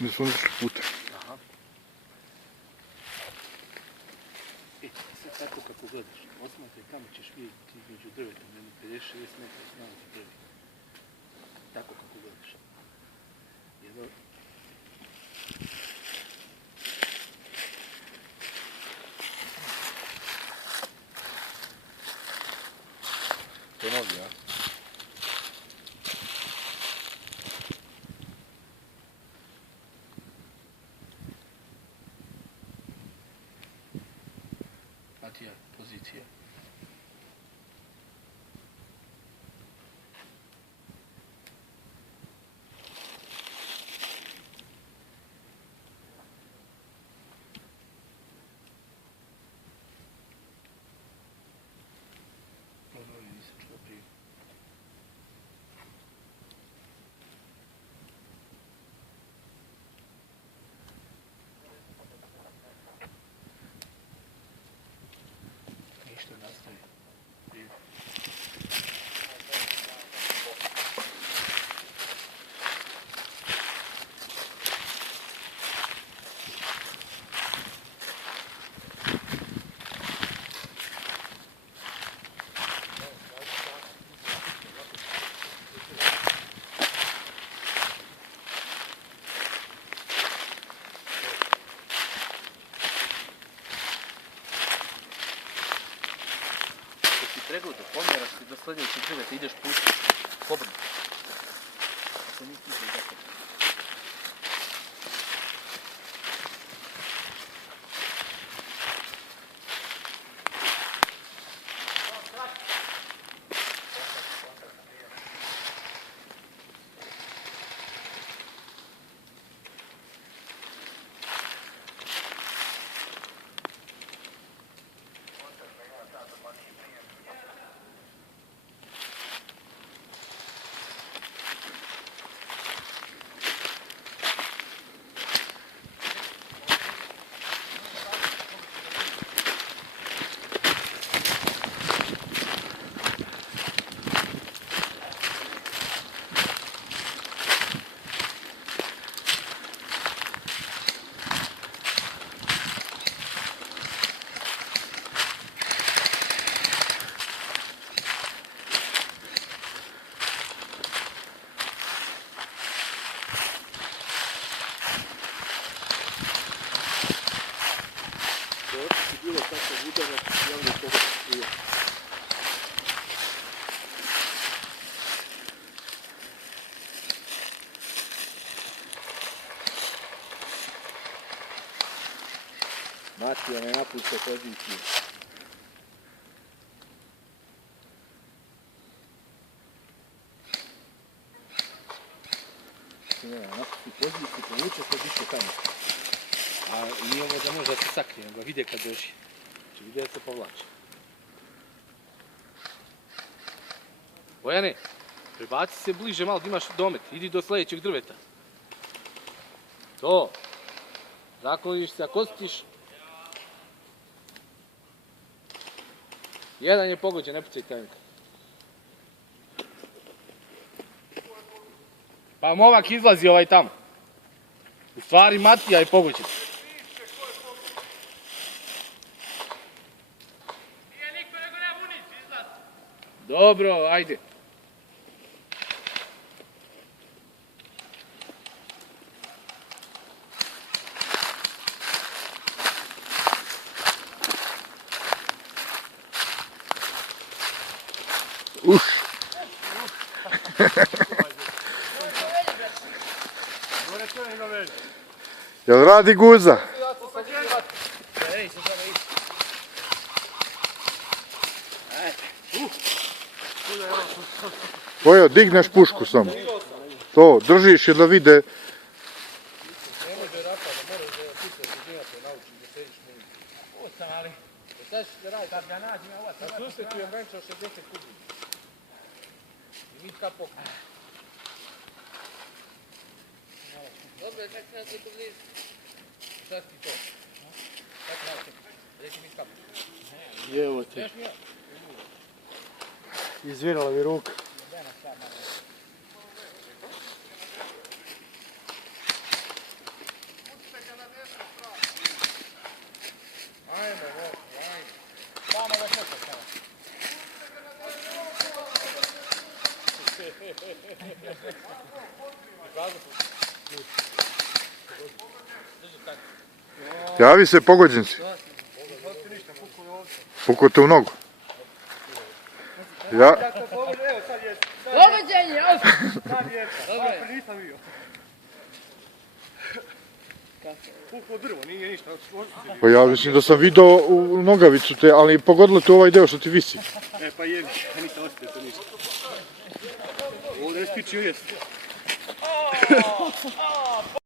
mislim da smo došli puta. Aha. Sad tako kako gledaš, osmatraj tamo ćeš vidjeti između drveta, jedno 50-60 metara se nalazi drvi. Tako kako gledaš. Jedno... To je novi, ja? Matija, pozicija. Ponovno nisam čuo prije. Ništa nastaje. Prije. Pregledu, pomjeraš se do sljedećeg drveta, ideš put pobrno. Se nisi išao zato. Bilo kako udarac, javno toga prije. Matija ne napušta poziciju. Ne, napusti poziciju, povuče se više tamo. A nije ovo da može da se sakrije, nego vide kad dođe. Znači vide da se povlači. Bojane, prebaci se bliže malo da imaš domet. Idi do sljedećeg drveta. To. Zakloniš se, ako osjetiš. Jedan je pogođen, ne pucaj tajnika. Pa momak izlazi ovaj tamo. U stvari Matija je pogođen. Dobro, ajde. Jel radi guza? Bojo, digneš pušku samo. To, držiš je da vide. Kad ga nađem, ja ova sam susretujem venčao 60 kubi. I mitka pokoj. Dobro, nek se nas je blizu. Šta ti to? Kako nađem? Reki mitka pokoj. Evo ti. Izvirala mi ruka. Javi se, pogođen si. Pukao te u nogu. Ja, Pogođenje, Puklo drvo, nije ništa. pa ja mislim da sam video u nogavicu te, ali pogodilo te ovaj deo što ti visi. E pa je, ništa ostaje to ništa. Ovdje je spičio jest.